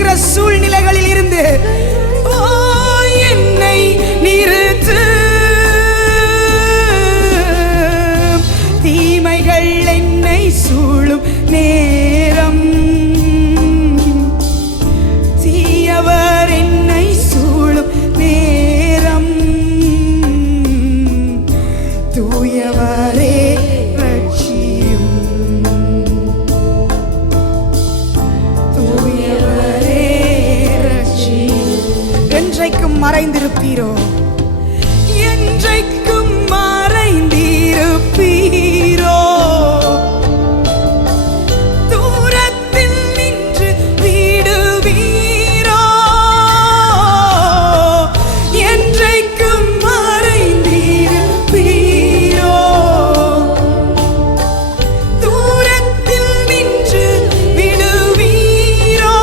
இருக்கிற சூழ்நிலைகளில் இருந்து என்னை நிறுத்து. தீமைகள் என்னை சூழும் நேரம், தீயவர் என்னை சூழும் நேரம், தூயவரே ரட்சியும், தூயவரே ரட்சியும். என்றைக்கும் மறைந்திருப்பீரோ, என்றைக்கும் மறைந்திருப்பீரோ, தூரத்தில் நின்று விடுவீரோ, என்றைக்கும் மறைந்திருப்பீரோ, தூரத்தில் நின்று விடுவீரோ.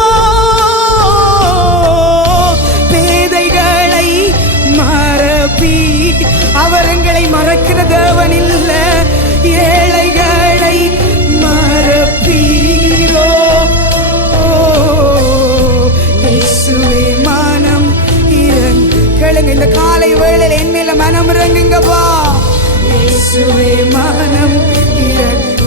பேதைகளை மறப்பீர், அவர் எங்களை மறக்கிற தேவன் இல்ல. ஏழைகளை மறப்பீரோ. இயேசுவே மனம் இறங்கு. கேளுங்க, இந்த காலை வேளையில என் மேல மனம் இறங்குங்கப்பா. இயேசுவே மனம் இறங்கு.